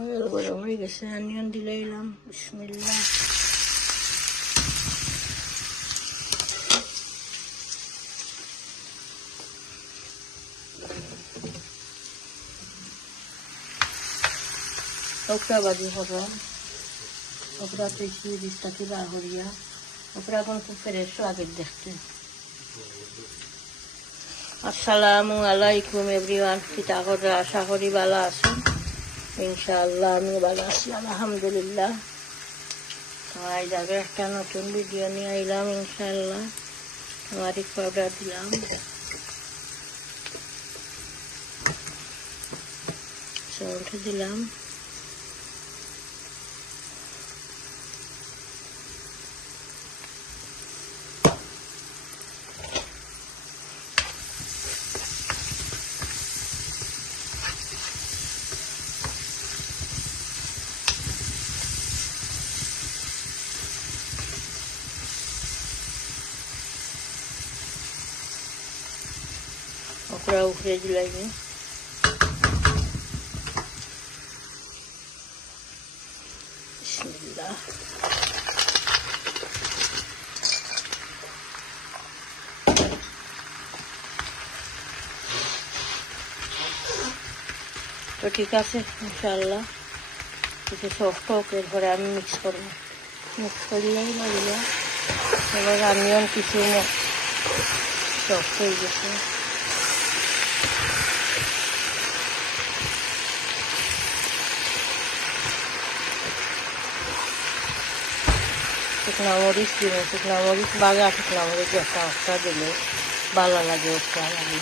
অয়েল গরম হয়ে গেছে, অনিয়ন দিলাম। বিসমিল্লাহ। ওকরা বাজি হবে, ওকরা পেশি বিস্তাতি বার করিয়া, ওকরা এখন খুব ফ্রেশ আগের দেখতে। আসসালামু আলাইকুম এভরিওয়ান, কিতা করে আশা করি ভালো আছেন। ইনশাআল্লাহ আমি ভালো আছি, আলহামদুলিল্লাহ। আজ আগে একটা নতুন ভিডিও নিয়ে আইলাম। ইনশাআল্লাহ টার্মারিক পাউডার দিলাম, সল্ট দিলাম, ওকরা উখড়ে দিলাম। বিসমিল্লাহ। তো ঠিক আছে, ইনশাআল্লাহ কিছু সফট হোক, এরপরে আমি মিক্স করবো। মিক্স করিলেই লাগলো। এবার অনিয়ন কিছু সফট হয়ে গেছে। শুকনা মরিচ দিব, শুকনা মরিচ বাগা, শুকনা মরিচ একটা দিলে ভালো লাগে, ওটা লাগে।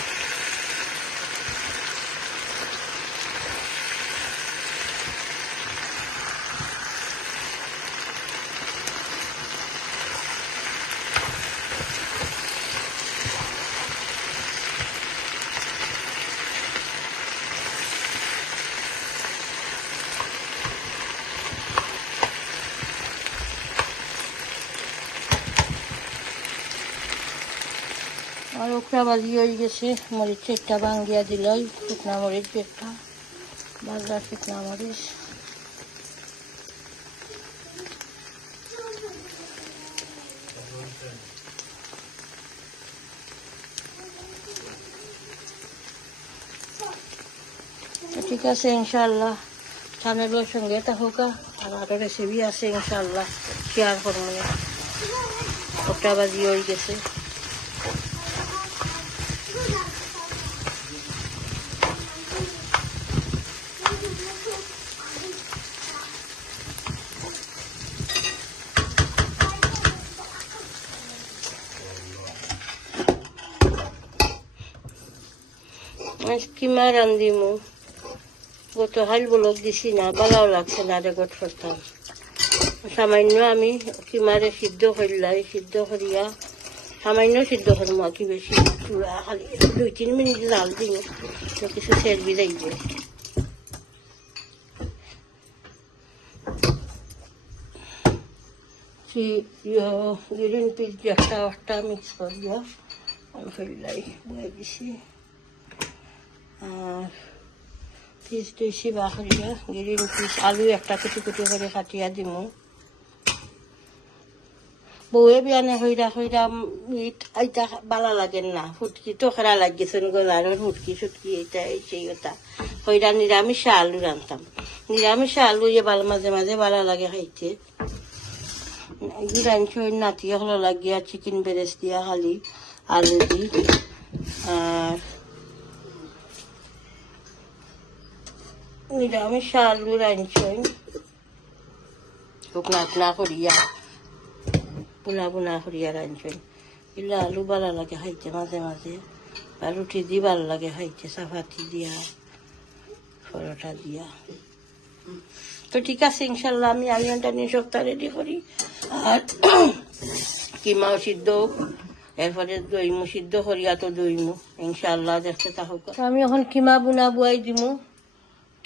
আর ওকরা বাজি হয়ে গেছে, মরিচ একটা ভাঙ্গিয়া দিলাই, শুকনা মরিচ একটা বাজা, শুকনা মরিচ। ঠিক আছে, ইনশাআল্লাহ চ্যানেলের সঙ্গে থাকুকা, আর আরও রেসিপি আছে ইনশাআল্লাহ শেয়ার করবো। ওকরা বাজি হয়ে গেছে। কিমা রান্ধিমু, গত হাল ব্লক দিছি না, ভালো লাগছে না, রেকর্ড করতাম। সামান্য আমি কিমারে সিদ্ধ করলাই, সিদ্ধ করিয়া সামান্য সিদ্ধ করবো, কি বেশি চূড়া খালি 2-3 মিনিট জাল দিন, তো কিছু সেরবি যাইব। গ্রিন পিস একটা মিক্স করিয়া আমি ফেললাই বয়ে দিছি। আর পিস দিয়েছি বাকরিয়া, গ্রিন পিস আলু একটা কুটি কুটি করে কাটিয়া দিব। বউয়ে বিয়ানে হইরা হইরা মিট এইটা ভালো লাগেন না, ফুটকি তো খেরা লাগিয়েছেন গোলার ফুটকি সুটকি, এইটা এই সেই ওটা হইরা নিরামিষ আলু রান্তাম। নিরামিষ আলু ভালো, মাঝে মাঝে ভালো লাগে খাইতে। রাঁধছি ওই নাতি হলো লাগিয়া চিকেন বেরেস দিয়া খালি আলু দি। আর নিরামিষ আলু রাঁধছি শুকনা করিয়া, বুনা করিয়া রাঁধছি। এগুলো আলু ভালো লাগে খাইতে মাঝে মাঝে, আর রুটি দিয়ে ভালো লাগে খাইতে, চাপাতি দিয়া, পরোটা দিয়া। তো ঠিক আছে, ইনশাল্লাহ আমি অনিয়নটা নিয়ে সপ্তাহ রেডি করি। আর কিমাও সিদ্ধ, এরপরে দইমু সিদ্ধ করিয়া তো দইমু ইনশাল্লাহ দেখতে থাকুক। আমি এখন কিমা বুনা বুয়াই দিমু।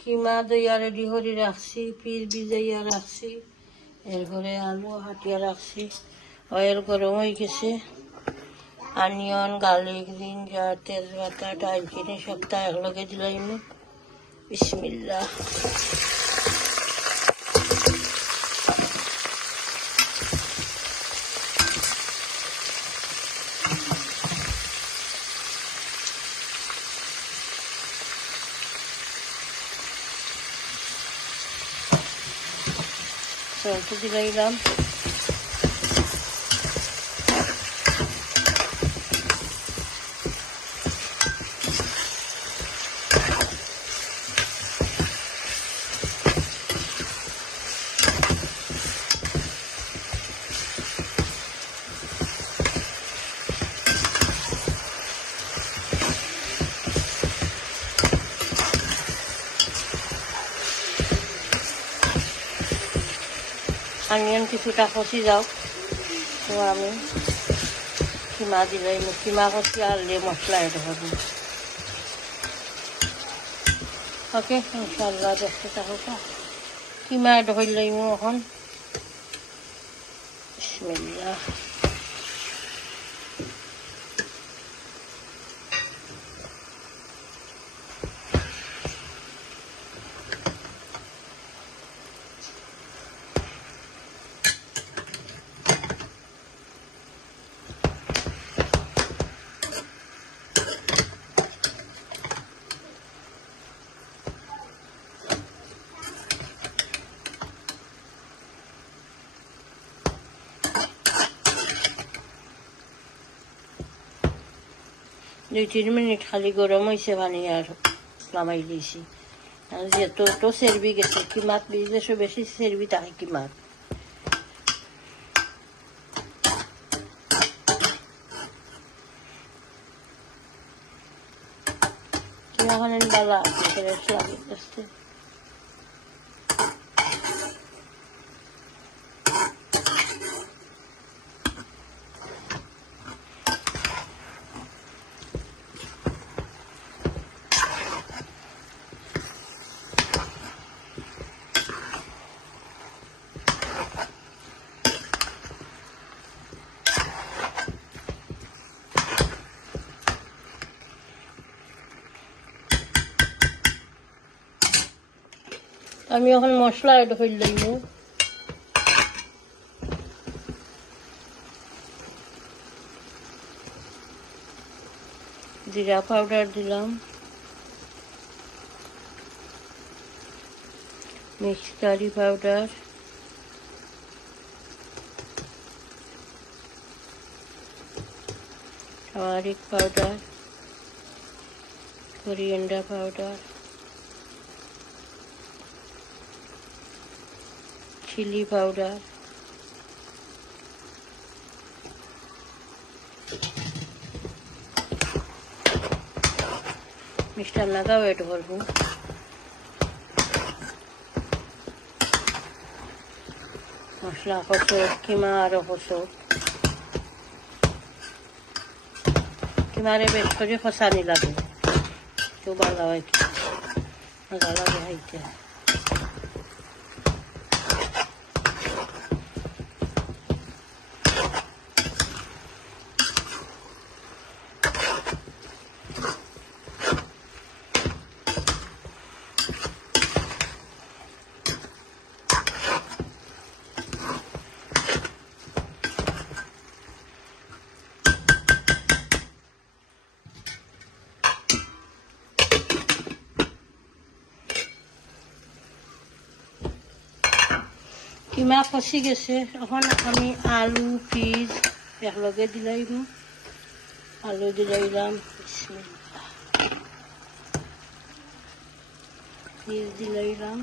কিমা দইয়া রেডি করে রাখছি, পিস ভিজাইয়া রাখছি, এরপরে আলু হাটিয়া রাখছি। অয়েল গরম হয়ে গেছে, অনিয়ন, গার্লিক, জিঞ্জার, তেজপাতা, দারচিনি সবটা একলগে দিলাম। বিসমিল্লাহ। সল্ট দিলাম, অনিয়ন কিছুটা কষি যাওক। তো আমি কিমা দিলাই, কিমা কষি আললে মশলা এড করবো। ওকে, ইনশাল্লাহ দেখতে থাকো। কিমা এড করলেই এখন বিসমিল্লাহ। দুই 3 মিনিট খালি গরম হয়েছে পানি আর নামাই দিয়েছি। আর যেহেতু তো চেরবি গেছে, কিমাত বিদেশও বেশি চেরবি থাকে কিমাত। কিমাখানে বালা ফ্রেশ লাগে আসতে। আমি এখন মশলা এড করে লইব। জিরা পাউডার দিলাম, mix curry powder, turmeric powder, coriander powder, chilli powder, মিষ্টার নাগাও এড করবো। মশলা কষক, কিমা আরও কষক। কিমারে বেশ করে কষানি লাগে, তো ভালো হয়, মজা লাগে খাইতে। কিমা কষি গেছে, এখন আমি আলু পিস একলগে দিলাম। আলু দিলাম, পিস দিলাম,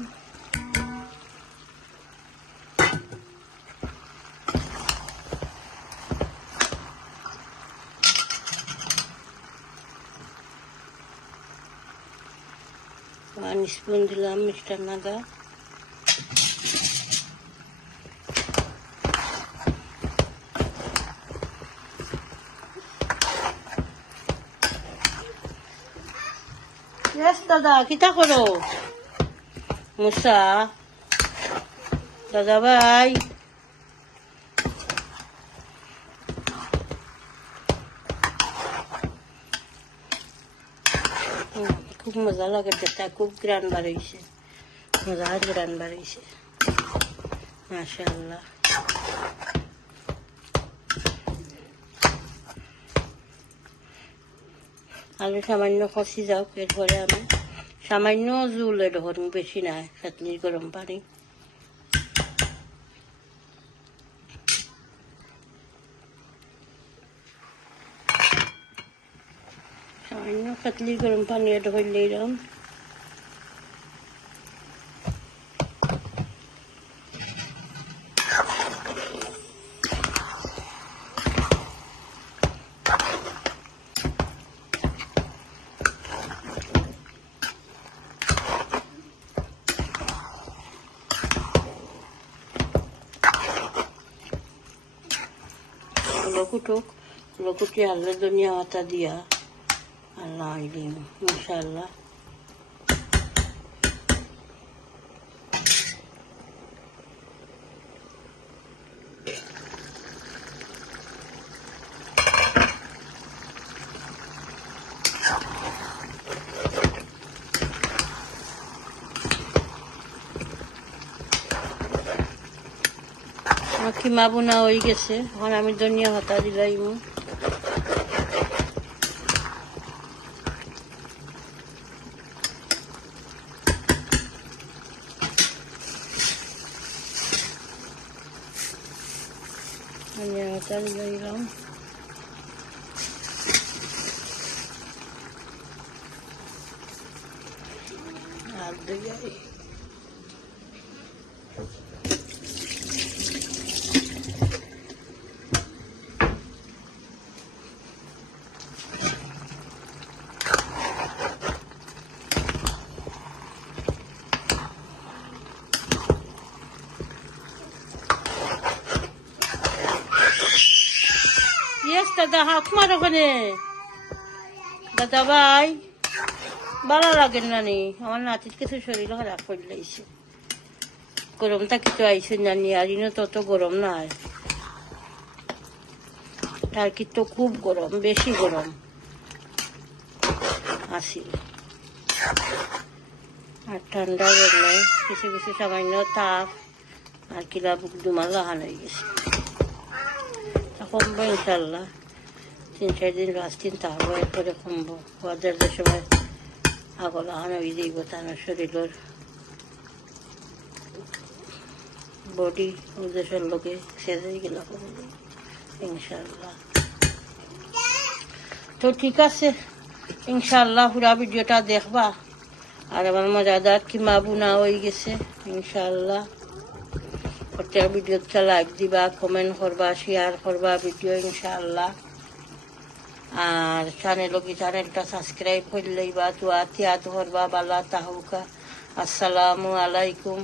ওয়ান স্পুন দিলাম মিষ্টার নাগা, দাদা কিতা করো মুসা, দাদা ভাই খুব মজা লাগে, যেটা খুব গ্রান বাড়াইছে, মজার গ্রান বাড়াইছে, মাশাআল্লাহ। আলু সামান্য কষি যাওক, এরপরে আমি সামান্য জুল এড করব, বেশি না, 7 গরম পানি। পাতলি গরম পানি এটা হইলে এরকম কুটুক কুটি আনলে ধনিয়া পাতা দিয়া আল্লাহ আইলিম ইনশাআল্লাহ কিমা বোনা হয়ে গেছে এখন আমি ধনিয়া পাতা দিলাইমু ধনিয়া পাতা দিলাম আর দিই দাদা হাত মার ওখানে দাদা ভাই ভালো লাগেন নানি আমার নাতির কিছু শরীর খারাপ করে লাইছে গরমটা কিছু আইসে নানি আর ইনো তত গরম নাই তার কিন্তু খুব গরম বেশি গরম আসিল আর ঠান্ডা গরমে কিছু কিছু সামান্য তাপ আর কিলা বুক দুমাল লাগানো হয়ে গেছে কমবো ইনশাল্লাহ 3-4 দিন 5 দিন তারপর এরপরে কমবো ওদের যে সময় আগল লাগানো হয়ে যাইব তার শরীরের বডি ওদের লোকে সেজে গেলা কমবে ইনশাল্লাহ তো ঠিক আছে ইনশাল্লাহ পুরা ভিডিওটা দেখবা আর আমার মজাদার কিমা বোনা হয়ে গেছে ইনশাল্লাহ প্রত্যেক ভিডিওতে লাইক দিবা কমেন্ট করবা শেয়ার করবা ভিডিও ইনশাআল্লাহ আর চ্যানেলটা সাবস্ক্রাইব করলেই বা দোয়া তিয়াদ করবা বালা তাহুকা আসসালামু আলাইকুম